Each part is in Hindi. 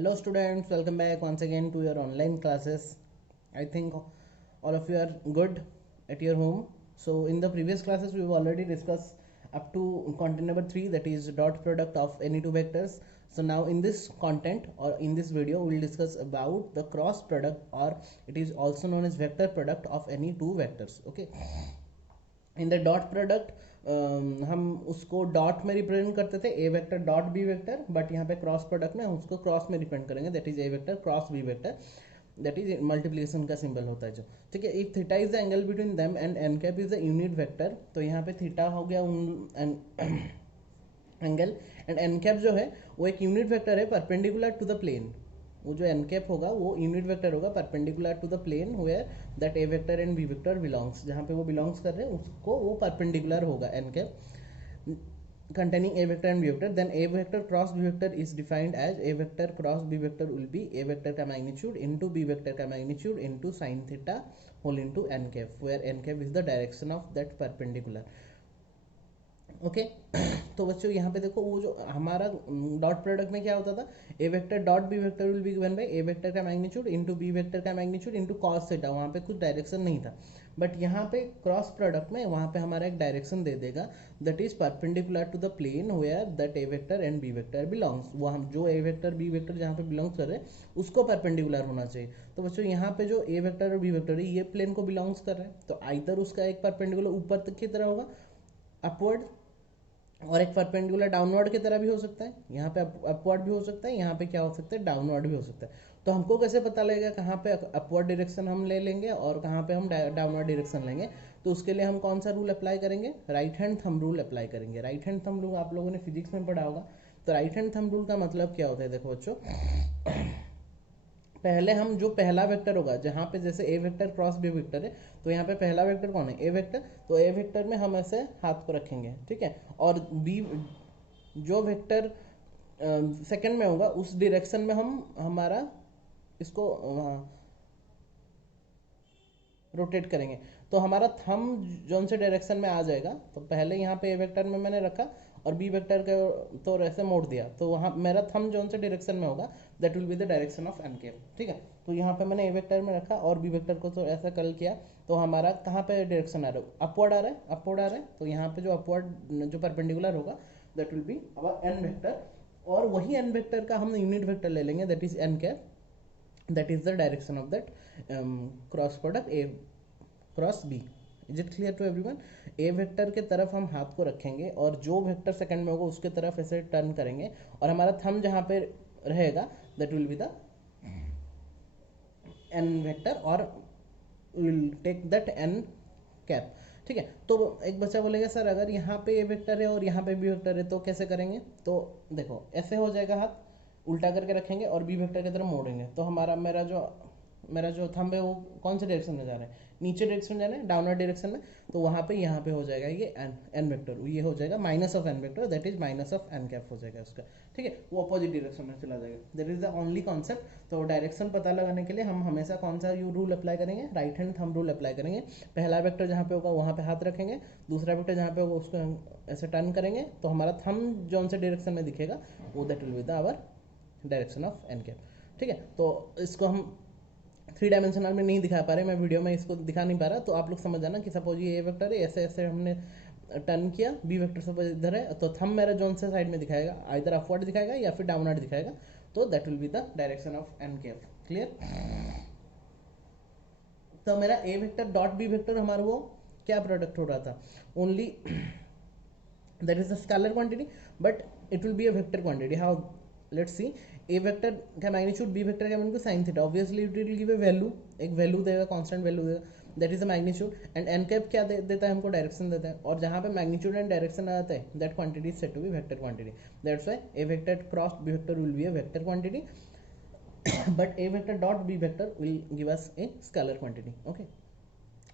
Hello students, welcome back once again to your online classes. I think all of you are good at your home. So in the previous classes we've already discussed up to content number 3, that is dot product of any two vectors. So now in this content or in this video we will discuss about the cross product, or it is also known as vector product of any two vectors. Okay, in the dot product हम उसको डॉट में रिप्रेजेंट करते थे A vector dot B vector, but यहाँ पे क्रॉस प्रोडक्ट में हम उसको क्रॉस में रिप्रेजेंट करेंगे, that is A vector cross B vector, that is multiplication का सिंबल होता है जो, ठीक है। If theta is the angle between them and N cap is the unit vector, तो यहाँ पे थीटा हो गया एंगल एंड एन कैप जो है वो एक यूनिट वेक्टर है परपेंडिकुलर टू द प्लेन। वो जो एन कैप होगा वो यूनिट वेक्टर होगा perpendicular to the plane where that A vector and B vector belongs, जहाँ पे वो बिलोंग्स कर रहे हैं उसको वो परपेंडिकुलर होगा N cap containing a vector and b vector. Then a vector cross b vector is defined as a vector cross b vector will be a vector का magnitude into b vector का magnitude into sin theta whole into n cap, where n cap is the direction of that perpendicular. Okay तो बच्चों यहाँ पे देखो वो जो हमारा डॉट प्रोडक्ट में क्या होता था, A vector dot B vector will be given by A vector का मैग्नीट्यूड इनटू बी वेक्टर का मैग्नीट्यूड इनटू कॉस थीटा, वहाँ पे कुछ डायरेक्शन नहीं था। बट यहाँ पे क्रॉस प्रोडक्ट में वहाँ पे हमारा एक डायरेक्शन दे देगा that is perpendicular to the plane where that A vector and B vector belongs. वो हम जो ए वेक्टर बी वेक्टर जहाँ पे बिलोंग्स कर रहे हैं उसको परपेंडिकुलर होना चाहिए। तो बच्चों यहाँ पे जो ए वेक्टर और बी वेक्टर है ये प्लेन को बिलोंग्स कर रहे हैं, तो आइदर उसका एक परपेंडिकुलर ऊपर तक की तरह होगा अपवर्ड, और एक परपेंडिकुलर डाउनवर्ड की तरह भी हो सकता है, यहाँ पे अपवर्ड भी हो सकता है, यहाँ पे क्या हो सकता है डाउनवर्ड भी हो सकता है। तो हमको कैसे पता लगेगा कहाँ पे अपवर्ड डायरेक्शन हम ले लेंगे और कहाँ पे हम डाउनवर्ड डायरेक्शन लेंगे, तो उसके लिए हम कौन सा रूल अप्लाई करेंगे, right hand thumb rule apply करेंगे। राइट हैंड थंब रूल आप लोगों ने फिजिक्स में पढ़ा होगा। तो राइट हैंड थंब रूल का मतलब क्या होता है, देखो बच्चों पहले हम जो पहला वेक्टर होगा जहाँ पे जैसे ए वेक्टर क्रॉस बी वेक्टर है, तो यहाँ पे पहला वेक्टर कौन है ए वेक्टर, तो ए वेक्टर में हम ऐसे हाथ को रखेंगे, ठीक है। और बी जो वेक्टर सेकंड में होगा उस डायरेक्शन में हम हमारा इसको रोटेट करेंगे, तो हमारा थंब जोन से डायरेक्शन में आ जाएगा। तो पहले यहाँ पे ए वेक्टर में मैंने रखा और बी वेक्टर के तो ऐसे मोड़ दिया, तो वहाँ मेरा थंब जोन से डायरेक्शन में होगा that will be the direction of N cap, ठीक है। तो यहाँ पे मैंने ए वेक्टर में रखा और बी वेक्टर को तो ऐसा कल किया, तो हमारा कहाँ पे डायरेक्शन आ रहा है, अपवर्ड आ रहा है, अपवर्ड आ रहा है। तो यहाँ पे जो अपवर्ड जो परपेंडिकुलर होगा that will be our N vector, और वही एन वेक्टर का हम यूनिट वेक्टर ले लेंगे that is N cap, that is the direction of that cross product A cross B. Is it clear to everyone. A vector के तरफ हम हाथ को रखेंगे और जो वेक्टर सेकंड में होगा उसके तरफ ऐसे टर्न करेंगे, और हमारा थंब जहाँ पे रहेगा that will be the N vector और will take that N cap, ठीक है। तो एक बच्चा बोलेगा सर अगर यहाँ पे ए वेक्टर है और यहाँ पे बी वेक्टर है तो कैसे करेंगे, तो देखो ऐसे हो जाएगा, हाथ उल्टा करके रखेंगे और बी वेक्टर की तरफ मोड़ेंगे, तो हमारा मेरा जो थंब है वो कौन से डायरेक्शन में जा रहा है, नीचे डायरेक्शन में जा रहा है, डाउनवर्ड डायरेक्शन में। तो वहाँ पे यहाँ पे हो जाएगा ये एन वेक्टर, ये हो जाएगा minus of N vector, that is minus of N cap हो जाएगा उसका, ठीक है। वो अपोजिट डायरेक्शन में चला जाएगा, that is the only concept. तो डायरेक्शन पता लगाने के लिए हम हमेशा कौन सा रूल अप्लाई करेंगे, right hand thumb rule apply करेंगे। पहला वेक्टर जहाँ पे होगा वहाँ पे हाथ रखेंगे, दूसरा वेक्टर जहाँ पे होगा उसको ऐसे टर्न करेंगे, तो हमारा थंब जौन से डायरेक्शन में दिखेगा वो that will be the our direction of N cap, ठीक है। तो इसको हम 3 डायमेंशनल में नहीं दिखा पा रहे, मैं वीडियो में इसको दिखा नहीं पा रहा, तो आप लोग समझ जाना कि सपोज ये ए वेक्टर है, ऐसे ऐसे हमने टर्न किया, बी वेक्टर सपोज इधर है, तो थंब मेरा जोन से साइड में दिखाएगा, आइदर अपवर्ड दिखाएगा या फिर डाउनवर्ड दिखाएगा, तो that will be the direction of N cap, clear. तो मेरा A vector dot B vector हमारा वो क्या प्रोडक्ट हो रहा था, only that is the scalar quantity but it will be a vector quantity. How, let's see, A vector का मैग्नीट्यूड बी वेक्टर का magnitude sine theta, obviously it will give a value, एक वैल्यू देगा, कांस्टेंट वैल्यू देगा, that is the magnitude. And N cap क्या देता है हमको, डायरेक्शन देता है, और जहाँ पे मैग्नीट्यूड एंड डायरेक्शन आ जाता है that quantity is said to B vector quantity, that's why A vector cross B vector will be a vector quantity but A vector dot B vector will give us a scalar quantity, okay.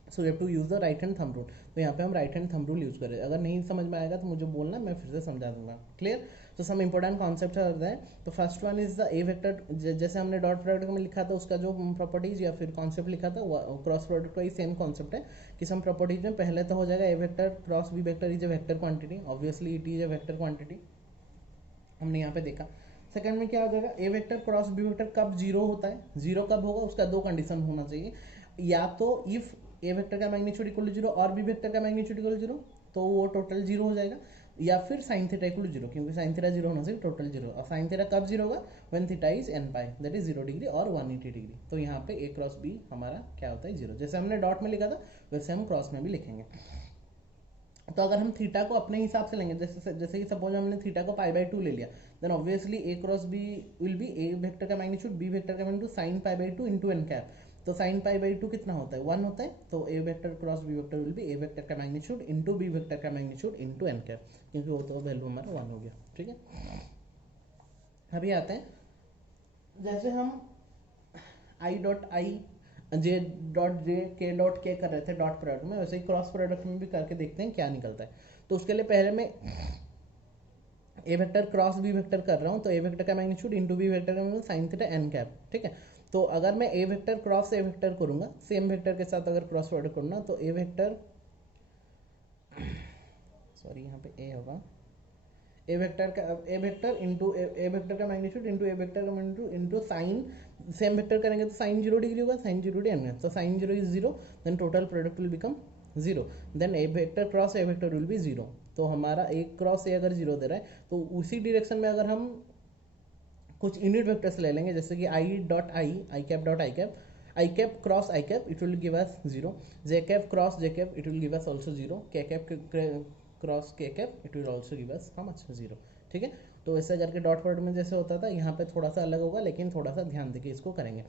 So you have to use the right hand thumb rule. तो यहाँ पे हम right hand thumb rule use करें, अगर नहीं समझ में आएगा तो मुझे बोलना, मैं फिर से समझा दूंगा, क्लियर। तो सम इंपॉर्टेंट कॉन्सेप्ट है। तो first one is the A vector, जैसे हमने डॉट प्रोडक्ट में लिखा था उसका जो प्रॉपर्टीज या फिर कॉन्सेप्ट लिखा था वो क्रॉस प्रोडक्ट का ही सेम कॉन्सेप्ट है कि सम प्रॉपर्टीज में पहले तो हो जाएगा A vector cross B vector is A vector quantity, obviously it is A vector quantity, हमने यहाँ पे देखा। सेकंड में क्या हो जाएगा, A vector cross B vector कब जीरो होता है, जीरो कब होगा, उसका दो कंडीशन होना चाहिए, या तो इफ ए वेक्टर का मैग्नीट्यूड इक्वल टू जीरो और बी वेक्टर का मैग्नीट्यूड इक्वल टू जीरो, तो वो टोटल जीरो हो जाएगा, या फिर sine theta equal to zero, क्योंकि साइन थीटा जीरो होना चाहिए, टोटल जीरो, और साइन थीटा कब जीरो होगा, when theta is n pi, that is 0 degree और 180 डिग्री। तो यहाँ पे ए क्रॉस बी हमारा क्या होता है, जीरो। जैसे हमने डॉट में लिखा था वैसे हम क्रॉस में भी लिखेंगे। तो अगर हम थीटा को अपने हिसाब से लेंगे, जैसे जैसे कि सपोज हमने थीटा को पाई बाई 2 ले लिया, then obviously A cross B will be A vector का मैग्नीट्यूड बी वेक्टर का magnitude sine pi by 2 into N cap. तो साइन पाई बाई 2 कितना होता है, 1 होता है, तो A vector cross B vector will be A vector का मैग्नीट्यूड इंटू बी वेक्टर का मैग्नीट्यूड इंटू एन कैप, क्योंकि वो तो वैल्यू हमारा 1 हो गया। ठीक है, अभी आते हैं, जैसे हम I dot I J dot J के डॉट के कर रहे थे डॉट प्रोडक्ट में, वैसे ही क्रॉस प्रोडक्ट में भी करके देखते हैं क्या निकलता है। तो उसके लिए पहले मैं A vector cross B vector कर रहा हूँ, तो ए वेक्टर का मैग्नीट्यूड इंटू बी वेक्टर का magnitude sine theta n cap. ठीक है, तो अगर मैं A vector cross A vector करूंगा, सेम वेक्टर के साथ अगर क्रॉस प्रोडक्ट करूंगा, तो ए वेक्टर सॉरी यहाँ पे ए होगा, ए वेक्टर का A vector into A vector का मैग्नीट्यूड इंटू ए वेक्टर का magnitude into sine, same vector करेंगे तो साइन 0 डिग्री होगा, साइन 0 डिग्री, तो sine 0 is 0, then total product will become 0, then A vector cross A vector will be 0। तो हमारा ए क्रॉस ए अगर 0 दे रहा है, तो उसी डायरेक्शन में अगर हम कुछ यूनिट वेक्टर्स ले लेंगे, जैसे कि I dot I cap dot I cap cross I cap it will give us 0, J cap cross J cap it will give us also 0, के कैप क्रॉस के cap it will also give us how much 0। ठीक है, तो ऐसे करके डॉट प्रोडक्ट में जैसे होता था, यहाँ पे थोड़ा सा अलग होगा, लेकिन थोड़ा सा ध्यान देके इसको करेंगे।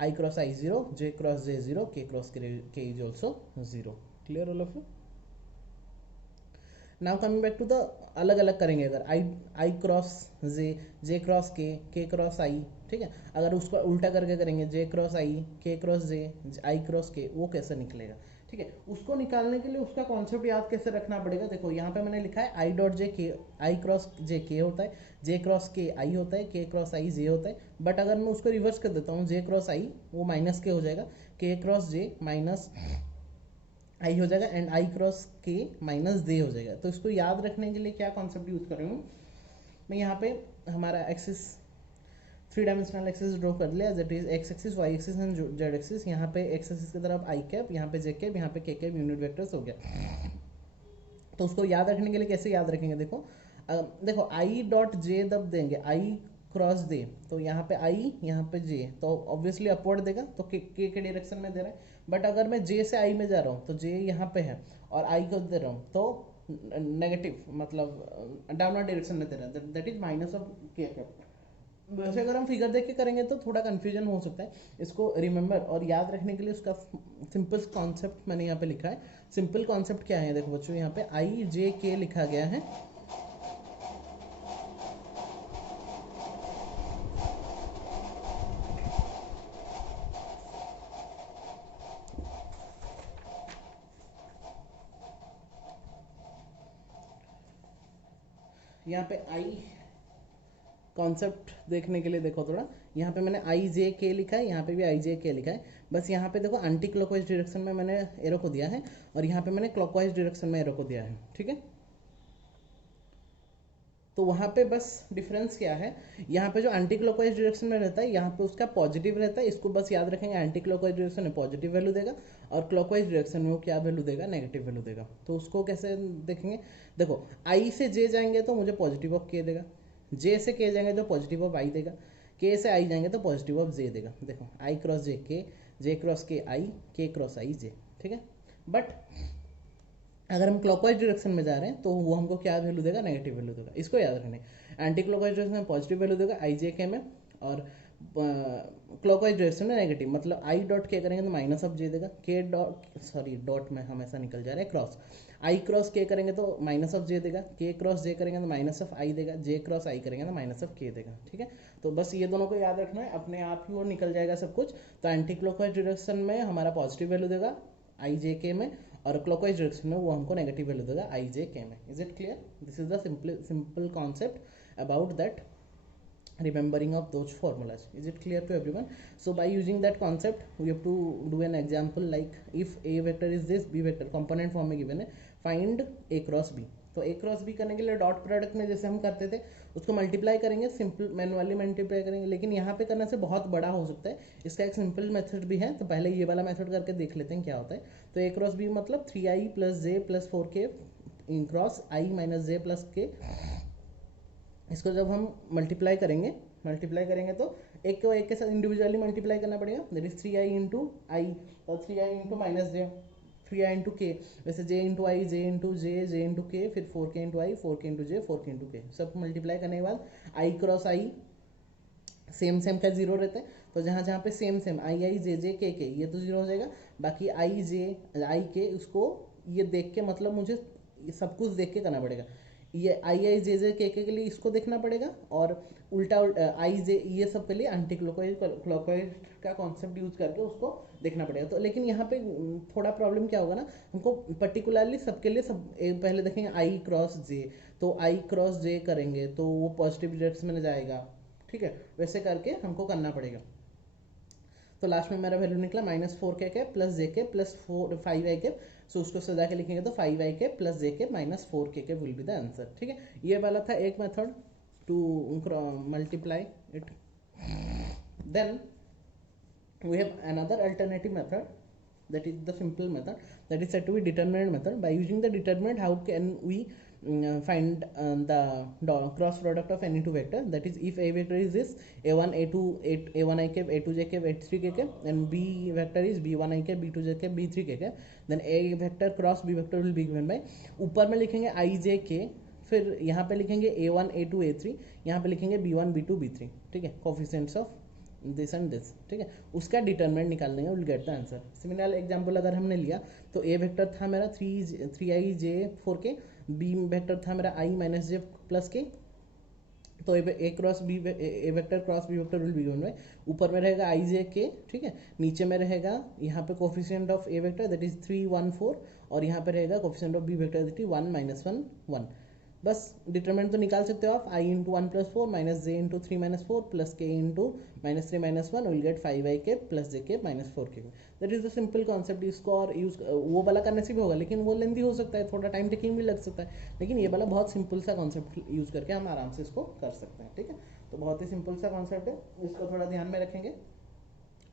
आई cross I 0, J cross J 0, K cross K is also 0। Clear all of you? Now coming back to the अलग अलग करेंगे, अगर I cross J cross K cross I. ठीक है, अगर उसको उल्टा करके करेंगे, जे क्रॉस आई के क्रॉस जे आई क्रॉस के, वो कैसे निकलेगा? ठीक है, उसको निकालने के लिए उसका कॉन्सेप्ट याद कैसे रखना पड़ेगा, देखो यहाँ पे मैंने लिखा है आई डॉट जे के, आई क्रॉस जे के होता है, जे क्रॉस के आई होता है, के क्रॉस आई जे होता है। बट अगर मैं उसको रिवर्स कर देता हूँ, जे क्रॉस आई वो माइनस के हो जाएगा, के क्रॉस जे माइनस आई हो जाएगा, एंड आई क्रॉस के माइनस जे हो जाएगा। तो इसको याद रखने के लिए क्या कॉन्सेप्ट यूज कर रही हूँ मैं, यहाँ पे हमारा एक्सिस 3 डायमेंशनल एक्सिस ड्रॉ कर लिया, that is X axis Y axis and Z axis. यहाँ पे एक्स एक्सिस की तरफ आई कैप, यहाँ पे जे कैप, यहाँ पे के कैप यूनिट वेक्टर्स हो गया। तो उसको याद रखने के लिए कैसे याद रखेंगे, देखो देखो आई डॉट जे जब देंगे, आई क्रॉस दे, तो यहाँ पे आई यहाँ पे जे, तो ऑब्वियसली अपवर्ड देगा, तो के डायरेक्शन में दे रहा है। बट अगर मैं जे से आई में जा रहा हूँ, तो जे यहाँ पे है और आई को दे रहा हूँ, तो नेगेटिव मतलब डाउनवर्ड डायरेक्शन में दे रहा है, दैट इज माइनस ऑफ के कैप। वैसे अगर हम फिगर देख के करेंगे तो थोड़ा कंफ्यूजन हो सकता है, इसको रिमेंबर और याद रखने के लिए उसका सिंपल कॉन्सेप्ट मैंने यहाँ पे लिखा है। सिंपल कॉन्सेप्ट क्या है, देखो बच्चों, यहाँ पे आई जे के लिखा गया है, यहाँ पे आई कॉन्सेप्ट देखने के लिए देखो थोड़ा, यहाँ पे मैंने आई जे के लिखा है, यहाँ पे भी आई जे के लिखा है। बस यहाँ पे देखो एंटी क्लॉकवाइज डायरेक्शन में मैंने एरो को दिया है, और यहाँ पे मैंने क्लॉकवाइज डायरेक्शन में एरो को दिया है। ठीक है, तो वहाँ पे बस डिफरेंस क्या है, यहाँ पे जो एंटी क्लॉकवाइज डायरेक्शन में रहता है, यहाँ पे उसका पॉजिटिव रहता है, इसको बस याद रखेंगे, एंटी क्लॉकवाइज डायरेक्शन में पॉजिटिव वैल्यू देगा, और क्लॉकवाइज डायरेक्शन में वो क्या वैल्यू देगा, नेगेटिव वैल्यू देगा। तो उसको कैसे देखेंगे, देखो आई से जे जाएंगे तो मुझे पॉजिटिव ऑफ के देगा, जे से के जाएंगे तो पॉजिटिव ऑफ आई देगा, के से आई जाएंगे तो पॉजिटिव ऑफ जे देगा। देखो आई क्रॉस जे के, जे क्रॉस के आई, के क्रॉस आई जे। ठीक है, बट अगर हम क्लॉकवाइज डायरेक्शन में जा रहे हैं तो वो हमको क्या वैल्यू देगा, नेगेटिव वैल्यू देगा। इसको याद रखना है, एंटी क्लॉकवाइज डायरेक्शन में पॉजिटिव वैल्यू देगा आई जे के में, और क्लॉकवाइज डायरेक्शन में नेगेटिव, मतलब आई डॉट के करेंगे तो माइनस ऑफ जे देगा, के डॉट सॉरी डॉट में हमेशा निकल जा रहा है क्रॉस, आई क्रॉस के करेंगे तो माइनस ऑफ जे देगा, के क्रॉस जे करेंगे तो माइनस ऑफ आई देगा, जे क्रॉस आई करेंगे तो माइनस ऑफ के देगा। ठीक है, तो बस ये दोनों को याद रखना है, अपने आप ही वो निकल जाएगा सब कुछ। तो एंटी क्लॉकवाइज डायरेक्शन में हमारा पॉजिटिव वैल्यू देगा आई जे के में, और क्लॉकवाइज डायरेक्शन में वो हमको नेगेटिव वैल्यू देगा आई जे के में। Is it clear? This is the simple concept about that remembering of those formulas. Is it clear to everyone? So by using that concept we have to do an example, like if a vector is this, b vector component form में given है, find a cross b। तो ए क्रॉस बी करने के लिए डॉट प्रोडक्ट में जैसे हम करते थे उसको मल्टीप्लाई करेंगे, सिंपल मैनुअली मल्टीप्लाई करेंगे, लेकिन यहाँ पे करने से बहुत बड़ा हो सकता है। इसका एक सिंपल मेथड भी है, तो पहले ये वाला मेथड करके देख लेते हैं क्या होता है। तो ए क्रॉस बी मतलब 3i प्लस जे प्लस 4k क्रॉस आई माइनस जे प्लस के। इसको जब हम मल्टीप्लाई करेंगे तो एक को एक के साथ इंडिविजुअली मल्टीप्लाई करना पड़ेगा, दैट इज 3i इंटू आई और 3i इंटू माइनस जे, 3i इंटू के, वैसे j इंटू आई, j इंटू जे, जे इंटू के, फिर 4k इंटू आई, 4k इंटू जे, 4k इंटू के, सब मल्टीप्लाई करने के बाद i cross I same same का जीरो रहता है, तो जहाँ जहाँ पे सेम सेम आई आई जे जे के ये तो जीरो हो जाएगा, बाकी आई जे आई के उसको ये देख के, मतलब मुझे ये सब कुछ देख के करना पड़ेगा। ये आई आई जे जे के लिए इसको देखना पड़ेगा, और उल्टा आई जे ये सब के लिए एंटी क्लॉकवाइज का कॉन्सेप्ट यूज करके उसको देखना पड़ेगा। तो लेकिन यहाँ पे थोड़ा प्रॉब्लम क्या होगा ना, हमको पर्टिकुलरली सबके लिए पहले देखेंगे आई क्रॉस जे, तो आई क्रॉस जे करेंगे तो वो पॉजिटिव डायरेक्शन में जाएगा, ठीक है, वैसे करके हमको करना पड़ेगा। तो लास्ट में मेरा वैल्यू निकला -4k प्लस जे के प्लस 5i, सो उसको सजा के लिखेंगे तो 5i plus J K minus 4k will be the answer, ठीक है। ये वाला था एक method to multiply it. Then we have another alternative method, that is the simple method, that is said to be determinant method. By using the determinant, how can we find the cross product of any two vector, that is if a vector is this a1 a2 a1 i cap a2 j cap a3 k cap, and b vector is b1 i cap b2 j cap b3 k cap, then a vector cross b vector will be given by, ऊपर में लिखेंगे i j k, फिर यहाँ पे लिखेंगे a1 a2 a3, यहाँ पे लिखेंगे b1 b2 b3, ठीक है, coefficients of this and this, ठीक है, उसका डिटरमिनेंट निकाल लेंगे, will get the answer. Similar example अगर हमने लिया तो ए वेक्टर था मेरा 3i j 4k, B vector था मेरा i minus J plus K, तो A cross B A vector cross B vector will be given by, ऊपर में रहेगा i j k, ठीक है, नीचे में रहेगा यहाँ पे coefficient of A vector that is 3 1 4, और यहाँ पे रहेगा coefficient of B vector that is 1 -1 1। बस डिटरमिनेंट तो निकाल सकते हो आप, i into 1 plus 4 minus J into 3 minus 4 plus के इंटू -3 -1 विल गेट 5i के plus J K minus 4k। That is the simple concept. इसको और यूज वो वाला करने से भी होगा, लेकिन वो लेंथी हो सकता है, थोड़ा टाइम टेकिंग भी लग सकता है, लेकिन ये वाला बहुत सिंपल सा कॉन्सेप्ट यूज करके हम आराम से इसको कर सकते हैं, ठीक है। तो बहुत ही सिंपल सा कॉन्सेप्ट है, इसको थोड़ा ध्यान में रखेंगे।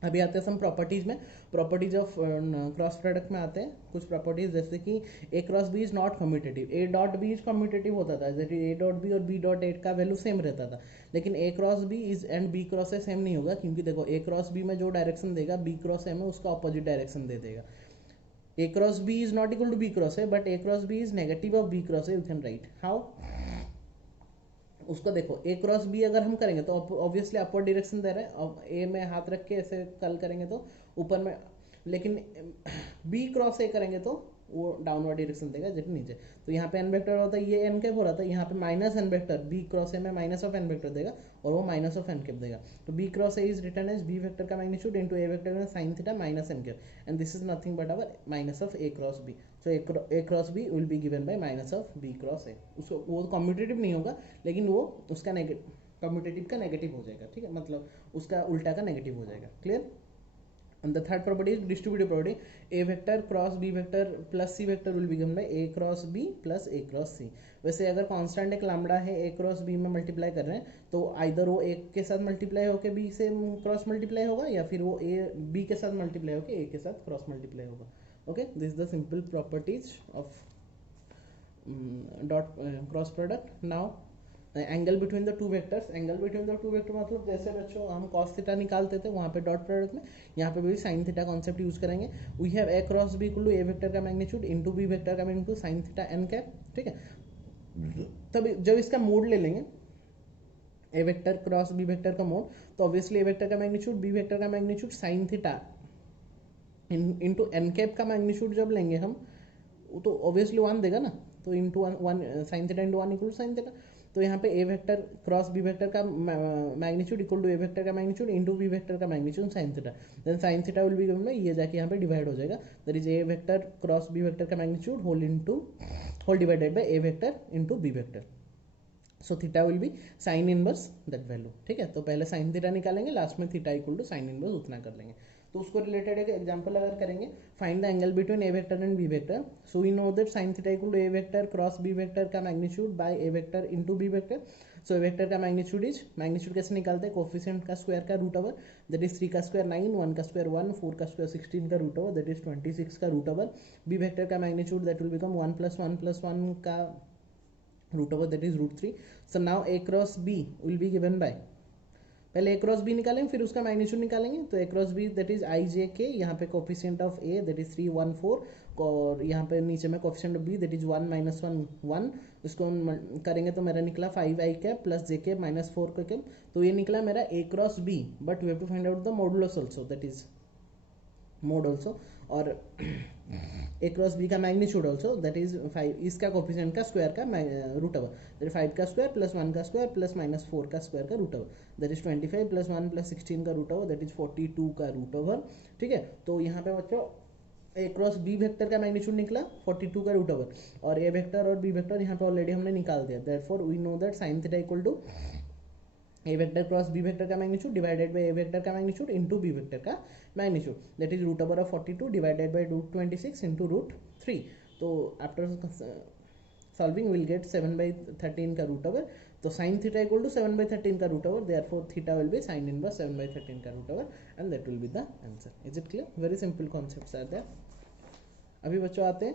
अभी आते हैं हम प्रॉपर्टीज में, प्रॉपर्टीज ऑफ क्रॉस प्रोडक्ट में आते हैं कुछ प्रॉपर्टीज, जैसे कि A cross B is not commutative, A dot B is commutative होता था, जैसे ए डॉट बी और बी डॉट ए का वैल्यू सेम रहता था, लेकिन A cross B is and B cross A same नहीं होगा, क्योंकि देखो ए क्रॉस बी में जो डायरेक्शन देगा बी क्रॉस ए में उसका ऑपोजिट डायरेक्शन दे देगा। A cross B is not equal to B cross A, but A cross B is negative of B cross A, you can write how. उसको देखो ए क्रॉस बी अगर हम करेंगे तो ऑब्वियसली अपवर्ड डायरेक्शन दे रहे हैं, अब ए में हाथ रख के ऐसे कल करेंगे तो ऊपर में, लेकिन बी क्रॉस ए करेंगे तो वो डाउनवर्ड डायरेक्शन देगा जब नीचे। तो यहाँ पे एन वेक्टर होता है, ये एन कैप हो रहा था, यहाँ पे minus n vector B cross A में माइनस ऑफ एन वेक्टर देगा और वो माइनस ऑफ एन कैप देगा। तो B cross A is written as B vector का मैग्नीट्यूड इनटू ए वेक्टर में sine theta minus n cap, and this is nothing but our minus of A cross B. So A cross B will be given by minus of B cross A. उसको वो कम्यूटेटिव नहीं होगा, लेकिन वो उसका कम्यूटेटिव का नेगेटिव हो जाएगा, ठीक है, मतलब उसका उल्टा का नेगेटिव हो जाएगा। Clear. And the third property is distributive property. A vector cross B vector plus C vector will be given by A cross B plus A cross C. वैसे अगर कांस्टेंट एक लैम्बडा है A क्रॉस B में मल्टीप्लाई कर रहे हैं, तो आइदर वो A के साथ मल्टीप्लाई होकर B से क्रॉस मल्टीप्लाई होगा, या फिर वो A B के साथ मल्टीप्लाई होकर A के साथ क्रॉस मल्टीप्लाई होगा। Okay, this is the simple properties of dot cross product. Now angle between the two vectors, angle between the two vector मतलब जैसे बच्चों हम कॉस थीटा निकालते थे वहाँ पे डॉट प्रोडक्ट में, यहाँ पे भी साइन थीटा कॉन्सेप्ट यूज करेंगे। We have A cross B equal to A vector का मैग्नीट्यूड इनटू बी वेक्टर का magnitude sine theta n cap, ठीक है। तब जब इसका मोड ले लेंगे A vector cross B vector का मोड, तो ऑब्वियसली ए वेक्टर का मैग्नीट्यूड बी वेक्टर का magnitude sine theta into n cap का मैग्नीट्यूड जब लेंगे हम, तो ऑब्वियसली 1 देगा ना, तो into one sine theta into 1 equal to sine theta. तो यहाँ पे A vector cross B vector का magnitude equal to A vector का मैग्नीट्यूड इंटू बी वेक्टर का magnitude sine theta, then sine theta will be given by, ये जाके यहाँ पे डिवाइड हो जाएगा, that is A vector cross B vector का magnitude whole divided by A vector into B vector. So theta will be sine inverse that value, ठीक है। तो पहले साइन थीटा निकालेंगे, लास्ट में theta equal to sine inverse उतना कर लेंगे। तो उसको रिलेटेड एक एग्जांपल अगर करेंगे, find the angle between A vector and B vector, so we know that sin theta equal to A vector cross B vector का magnitude by A vector into B vector. So A vector का मैग्नीट्यूड कैसे निकालते हैं, कोफिशिएंट का स्क्वायर का रूट ओवर, दैट इज 3 का स्क्वायर 9, 1 का स्क्वायर 1, 4 का स्क्वायर 16 का रूट ओवर, दैट इज 26 का रूट ओवर। बी वेक्टर का मैग्नीट्यूड दैट विल बिकम 1 + 1 + 1 का root over, that is √3। So now A cross B will be given by, पहले ए क्रॉस बी निकालेंगे फिर उसका मैग्नीट्यूड निकालेंगे। तो A cross B that is I J K, यहाँ पे coefficient of A that is 3 1 4, और यहाँ पे नीचे में coefficient of B that is 1 - 1 1, इसको हम करेंगे तो मेरा निकला 5i cap plus J K minus 4 को कैप, तो ये निकला मेरा A cross B, but we have to find out the modulus also, that is mod also, और ए क्रॉस बी का मैग्नीट्यूड ऑल्सो दैट इज 5, इसका कोफिशिएंट का स्क्वायर का रूट ओवर, दैट 5 का स्क्वायर प्लस 1 का स्क्वायर प्लस -4 का स्क्वायर का रूट ओवर, दैट इज 25 + 1 + 16 का रूट ओवर, दैट इज 42 का रूट ओवर। ठीक है, तो यहाँ पे बच्चों ए क्रॉस बी वेक्टर का मैग्नीट्यूड निकला 42 का रूट ओवर, और ए वेक्टर और बी वेक्टर यहाँ पे ऑलरेडी हमने निकाल दिया, therefore we know that sin theta equal to A vector cross B vector का magnitude divided by A vector का मैग्नीट्यूड इनटू बी वेक्टर का magnitude, that is root over of 42 divided by √26 into √3। तो आफ्टर सॉल्विंग विल गेट 7/13 का रूट ओवर, तो sin थीटा इक्वल टू 7/13 का root over, therefore theta will be sin inverse 7/13 का root over, and that will be the answer. Is it clear? Very simple concepts are there. अभी बच्चों आते हैं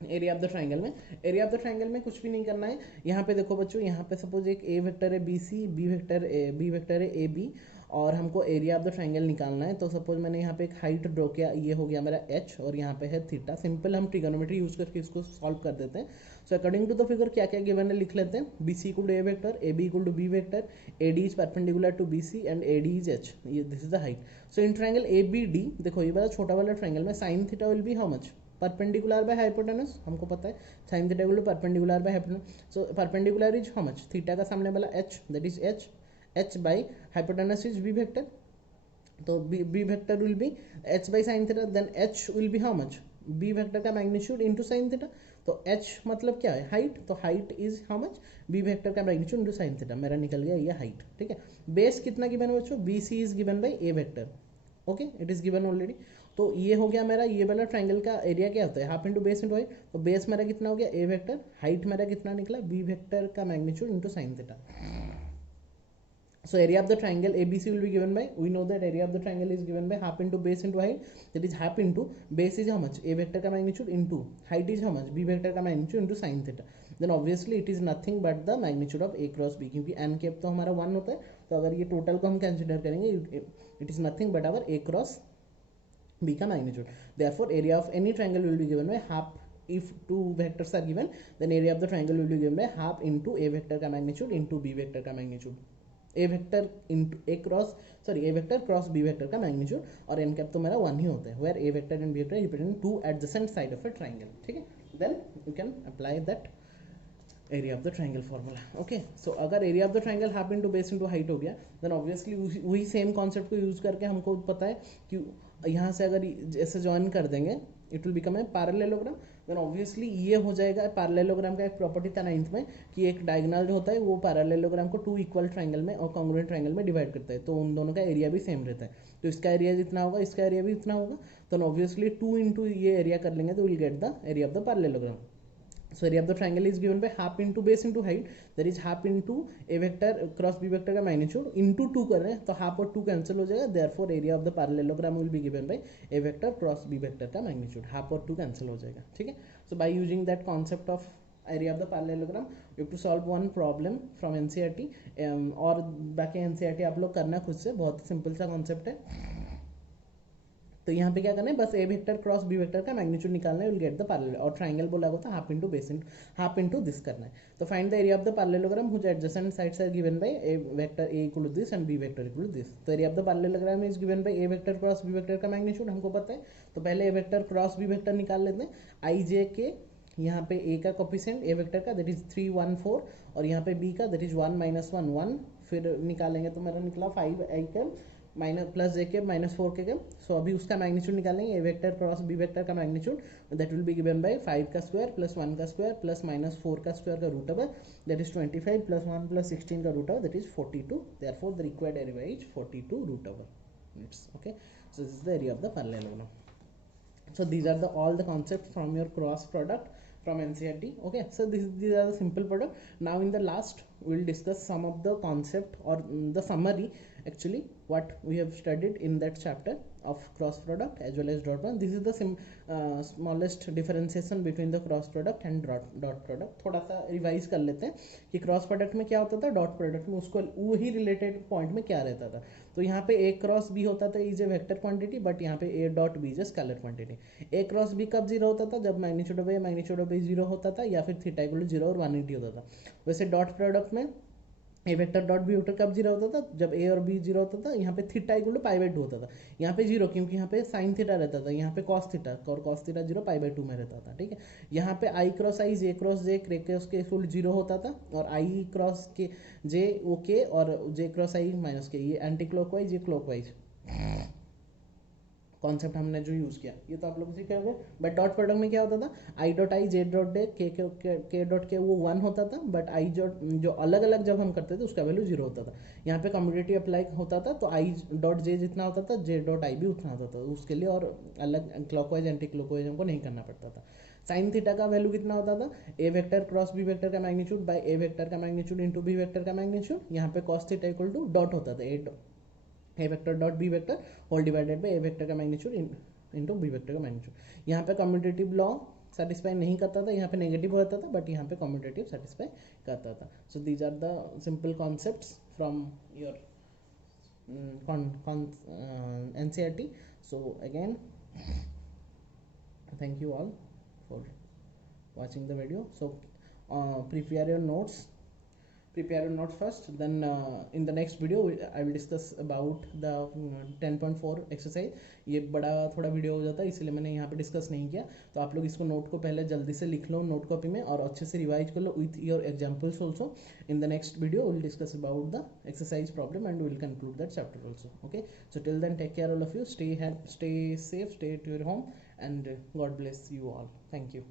एरिया ऑफ द ट्राइंगल में। एरिया ऑफ द ट्राइंगल में कुछ भी नहीं करना है। यहाँ पे देखो बच्चों, यहाँ पे सपोज एक ए वेक्टर है बी सी, बी वेक्टर है ए बी, और हमको एरिया ऑफ द ट्राइंगल निकालना है। तो सपोज मैंने यहाँ पे एक हाइट ड्रॉ किया, ये हो गया मेरा एच, और यहाँ पे है थीटा। सिंपल हम ट्रिगोनोमेट्री यूज करके इसको सॉल्व कर देते हैं। So according to the figure क्या क्या गिवन है लिख लेते हैं। B C equal to A vector, A B equal to B vector, A D is perpendicular to B C and A D is H, ये this is the height. So in triangle A B D, देखो ये वाला छोटा वाला ट्राइंगल में sine theta will be how much, perpendicular by hypotenuse, हमको पता है sin theta equal to perpendicular by hypotenuse. So perpendicular is how much, theta का सामने वाला h, that is h by hypotenuse is b vector, तो b vector will be h by sin theta, then h will be how much, b vector का मैग्नीट्यूड इनटू sin थीटा। तो h मतलब क्या है, हाइट, तो height is how much, b vector का मैग्नीट्यूड इनटू sin थीटा, मेरा निकल गया ये हाइट। ठीक है, बेस कितना गिवन है बच्चों, bc is given bye a vector, okay it is given already. तो ये हो गया मेरा, ये वाला ट्राइंगल का एरिया क्या होता है, half into base into height. तो बेस मेरा कितना हो गया ए वेक्टर, हाइट मेरा कितना निकला बी वेक्टर का magnitude into sin theta. So area of the triangle ABC will be given by, we know that area of the triangle is given by half into base into height, that is half into base is how much, a vector का magnitude into height is how much, b vector का magnitude into sin theta, then obviously it is nothing but the magnitude of a cross b, क्योंकि n कैप तो हमारा 1 होता है, तो अगर ये टोटल को हम कंसिडर करेंगे it is nothing but our a cross b का magnitude, therefore area of any triangle will be given by half, if two vectors are given then area of the triangle will be given by half into a vector का magnitude into b vector का magnitude, A vector into A vector cross B vector का मैग्नीट्यूड, और एन कैप तो मेरा 1 ही होता है, where A vector and B vector represent two adjacent side of a triangle. ठीक है, then you can apply that area of the triangle formula. Okay, so अगर area of the triangle half into base into height हो गया, देन ऑब्वियसली वही सेम कॉन्सेप्ट को यूज करके हमको पता है कि यहाँ से अगर ऐसे ज्वाइन कर देंगे it will become a parallelogram, then obviously ये हो जाएगा। पैरेललोग्राम का एक प्रॉपर्टी था 9th में कि एक डायगोनल जो होता है वो पैरेललोग्राम को 2 इक्वल ट्राइंगल में और कॉन्ग्रुएंट ट्राइंगल में डिवाइड करता है, तो उन दोनों का एरिया भी सेम रहता है। तो इसका एरिया जितना होगा इसका एरिया भी इतना होगा, तो ऑब्वियसली 2 इंटू ये एरिया कर लेंगे तो will get the area of the parallelogram. So area of the triangle is given by half into base into height, that is half into a vector cross b vector का magnitude into 2 कर रहे हैं, तो half और 2 कैंसिल हो जाएगा, therefore area of the parallelogram will be given by a vector cross b vector का magnitude, half और 2 कैंसिल हो जाएगा। ठीक है, so by using that concept of area of the parallelogram you have to solve one problem from NCERT, और बाकी NCERT आप लोग करना खुद से, बहुत सिंपल सा कॉन्सेप्ट है। तो यहाँ पे क्या करना है, बस A vector cross B vector का मैग्नीट्यूड निकालना है, विल गेट द पैरेलल, और ट्राइंगल बोला होता है half into base into half into this करना है। तो find the area of the parallelogram which adjacent sides are given by A vector A equal to this and B vector equal to this. तो area of the parallelogram is given by A vector cross B vector का मैग्नीट्यूड हमको पता है, तो पहले ए वेक्टर क्रॉस बी वेक्टर निकाल लेते हैं। आई जे के यहाँ पे ए का कोफिशिएंट ए वेक्टर का दैट इज 3 1 4, और यहाँ पे बी का दैट इज 1 - 1 1, फिर निकालेंगे तो मेरा निकला 5 आई का माइनस प्लस जे के -4 के। सो अभी उसका मैग्नीट्यूड निकालेंगे, ए वेक्टर क्रॉस बी वेक्टर का magnitude that will be given bye 5 का स्क्वायर प्लस 1 का स्क्वायर प्लस -4 का स्क्वायर का root over, that is 25 plus 1 plus 16 का root over, that is 42, therefore the required area is 42 root over. units. Okay, so this is the area of the parallelogram. So these are all the concepts from your cross product from NCERT. Okay, so these are the simple product. Now in the last we will discuss some of the concept or the summary actually what we have studied in that chapter of cross product as well as dot product. This is the smallest differentiation between the cross product and dot product. थोड़ा सा रिवाइज कर लेते हैं कि क्रॉस प्रोडक्ट में क्या होता था, डॉट प्रोडक्ट में उसको वही रिलेटेड पॉइंट में क्या रहता था. तो यहाँ पे ए क्रॉस बी होता था is A vector quantity, but यहाँ पे A dot B is a scalar quantity. A cross B कब जीरो होता था, जब मैग्नीट्यूड ऑफ ए जीरो होता था या फिर थीटा इक्वल टू जीरो और 180 होता था. वैसे डॉट प्रोडक्ट में ए वेक्टर डॉट बी वेक्टर कब जीरो होता था, जब ए और बी जीरो होता था. यहाँ पे theta equal to pi by 2 होता था. यहाँ पे जीरो क्योंकि यहाँ पे साइन थीटा रहता था, यहाँ पे कॉस थीटा और cos theta zero pi by 2 में रहता था. ठीक है, यहाँ पे आई क्रॉस आई जे क्रॉस जे क्रॉस के फुल जीरो होता था और आई क्रॉस के जे ओ के और जे क्रॉस आई माइनस के, ये एंटी क्लॉकवाइज ये क्लॉकवाइज कॉन्सेप्ट हमने जो यूज़ किया ये तो आप लोग सीखे होंगे. बट डॉट प्रोडक्ट में क्या होता था, I dot I J dot day के डॉट के वो 1 होता था, बट आई जो अलग अलग जब हम करते थे उसका वैल्यू 0 होता था. यहाँ पे कम्यूटेटिव अप्लाई होता था तो आई डॉट जे जितना होता था जे डॉट आई भी उतना होता था. उसके लिए और अलग क्लॉकवाइज एंटी क्लॉकवाइज हमको नहीं करना पड़ता था. साइन थीटा का वैल्यू कितना होता था, A vector cross B vector का मैग्नीट्यूड बाय ए वेक्टर का मैग्नीट्यूड इंटू बी वेक्टर का मैग्नीट्यूड. यहाँ पे cos theta equal to dot होता था A vector dot B vector whole divided by A vector का मैग्नीट्यूड इंटू बी वेक्टर का मैग्नीट्यूड. यहाँ पे कम्यूटेटिव लॉ सेटिस्फाई नहीं करता था, यहाँ पे नेगेटिव होता था, बट यहाँ पे कम्यूटेटिव सेटिस्फाई करता था. So these are the simple concepts from your NCERT. So again, thank you all for watching the video. So prepare your notes first, then in the next video I will discuss about the 10.4 exercise. ये बड़ा थोड़ा वीडियो हो जाता है इसलिए मैंने यहाँ पे डिस्कस नहीं किया. तो आप लोग इसको नोट को पहले जल्दी से लिख लो नोट कॉपी में और अच्छे से रिवाइज कर लो with your examples also. In the next video will discuss about the exercise problem and will conclude that chapter also. Okay, so till then take care all of you, stay safe, stay at your home, and God bless you all. Thank you.